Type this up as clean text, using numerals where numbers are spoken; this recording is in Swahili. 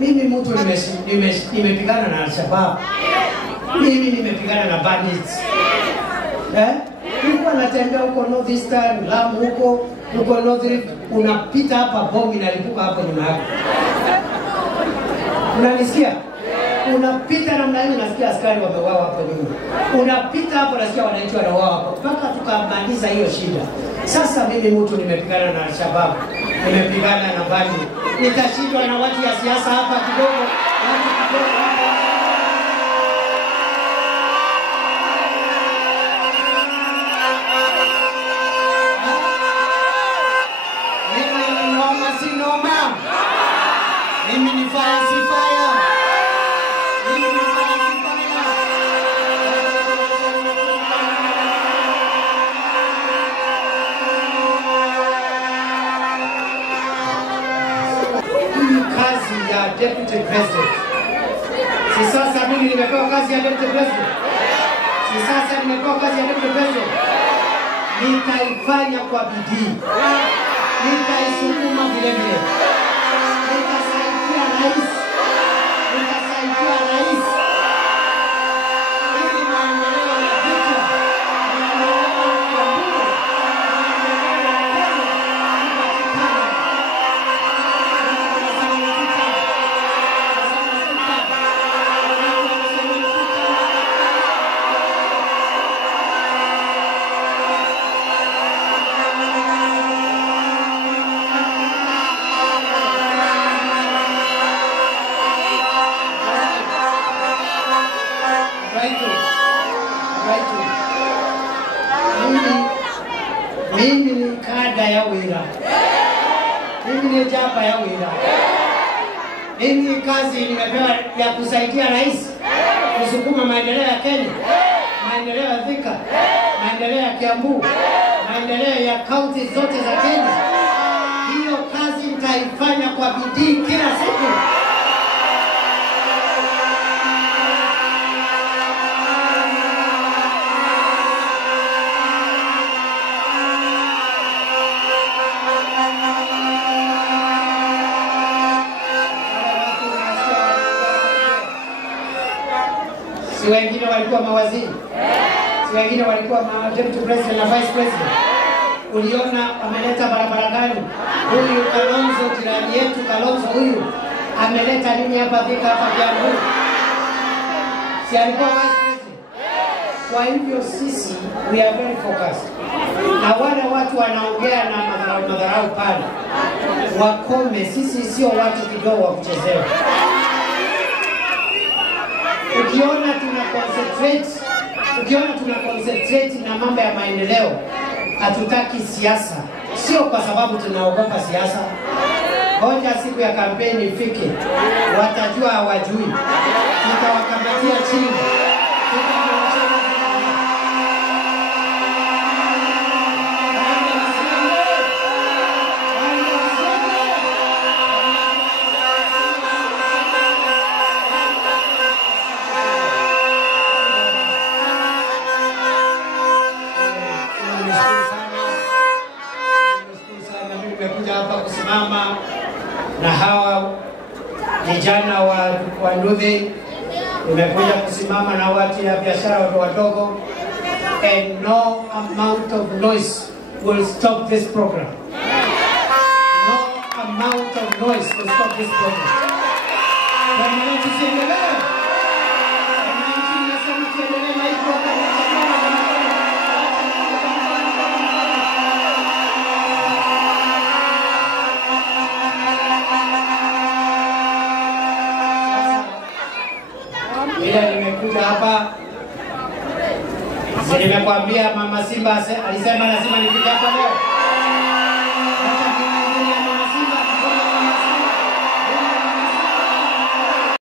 Mimi mtu nimepigana na Al-Shabaab. Mimi nimepigana na bandits. Nilikuwa natembea huko North Eastern, Lamu huko North Rift, unapita hapa bomu inalipuka hapo nyuma yako. Unanisikia? Unapita namna hiyo nasikia askari wameuawa hapo nyuma. Unapita hapo nasikia wananchi wanauawa hapo. Mpaka tukamaliza hiyo shida. Sasa mimi mtu nimepigana na Al-Shabaab, nimepigana na bandi. Nitashindwa na watu ya siasa hapa kidogo, watu kidogo hapa. Mimi ni fire si fire. Mimi ni fire si fire. Hii kazi ya deputy president. Si sasa mimi nimepewa kazi ya deputy president. Si sasa nimepewa kazi ya deputy president. Nitaifanya kwa bidii. Nitaisukuma vile vile. Nitasaidia rais. Ili maendeleo ya vita, maendeleo ya Mungu, mimi ni kada ya wira. Mimi ni japa ya wira. Mimi kazi nimepewa ya kusaidia rais kusukuma maendeleo ya Kenya, maendeleo ya Thika, maendeleo ya Kiambu, maendeleo ya kaunti zote za Kenya. Hiyo kazi nitaifanya kwa bidii kila siku. Si wengine walikuwa mawaziri? Si wengine walikuwa deputy president na vice president? Uliona ameleta barabara gani? Huyu Kalonzo, jirani yetu Kalonzo huyu, ameleta nini hapa Thika hapa Kiambu? Si alikuwa vice president? Kwa hivyo sisi, we are very focused. Na wale watu wanaongea na madharau pale, wakome. Sisi sio watu kidogo wa kuchezewa. Ukiona tuna concentrate na mambo ya maendeleo, hatutaki siasa. Sio kwa sababu tunaogopa siasa. Ngoja siku ya kampeni ifike, watajua hawajui. Tutawakamatia chini. Kusimama na hawa vijana wa Nduthi, nimekuja kusimama na watu ya biashara wadogo, and no amount of noise will stop this program. No amount of noise will stop this program. Kwa maana tusiendelee. Wananchi nasema tuendelee na hii program. Nimekuja hapa, nimekwambia Mama Simba alisema lazima nifike hapa leo.